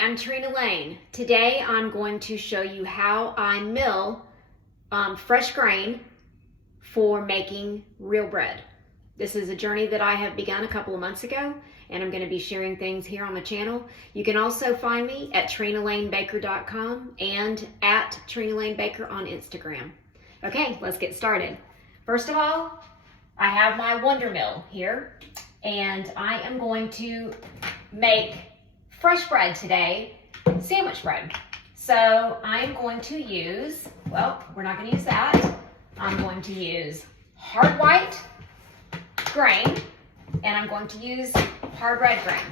I'm Trina Lane. Today I'm going to show you how I mill fresh grain for making real bread. This is a journey that I have begun a couple of months ago, and I'm going to be sharing things here on the channel. You can also find me at TrinaLaneBaker.com and at TrinaLaneBaker on Instagram. Okay, let's get started. First of all, I have my Wonder Mill here, and I am going to make fresh bread today, sandwich bread. So I'm going to use, well, we're not going to use that. I'm going to use hard white grain, and I'm going to use hard red grain.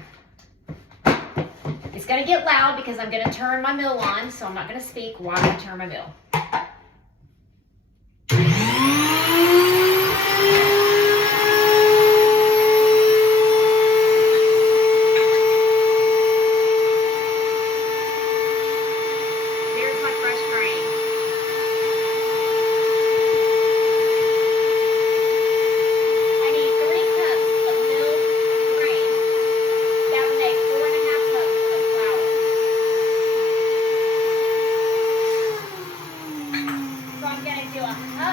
It's going to get loud because I'm going to turn my mill on, so I'm not going to speak while I turn my mill.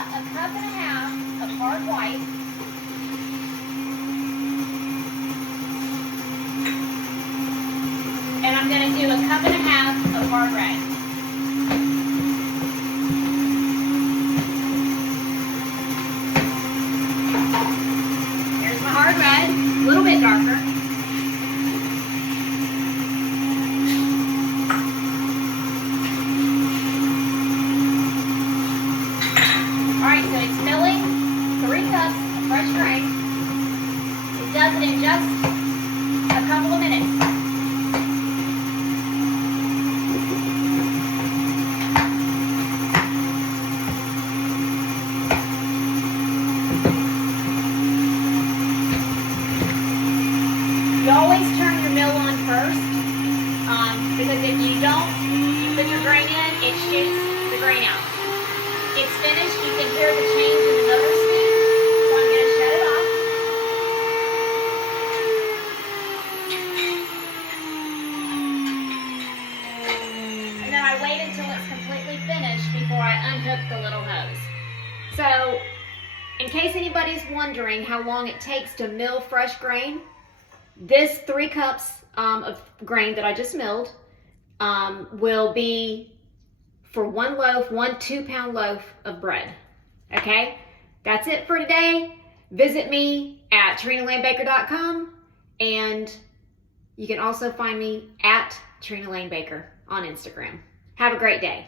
A cup and a half of hard white, and I'm going to do a cup and a half of hard red. Here's my hard red, a little bit darker. So it's milling 3 cups of fresh grain. It does it in just a couple of minutes. You always turn your mill on first, because if you don't put your grain in, it shoots the grain out. It's finished. You can hear the change in the motor speed, so I'm going to shut it off. And then I wait until it's completely finished before I unhook the little hose. So, in case anybody's wondering how long it takes to mill fresh grain, this 3 cups of grain that I just milled will be for 1 2-pound loaf of bread. Okay, that's it for today. Visit me at TrinaLaneBaker.com, and you can also find me at Trina Lane Baker on Instagram. Have a great day.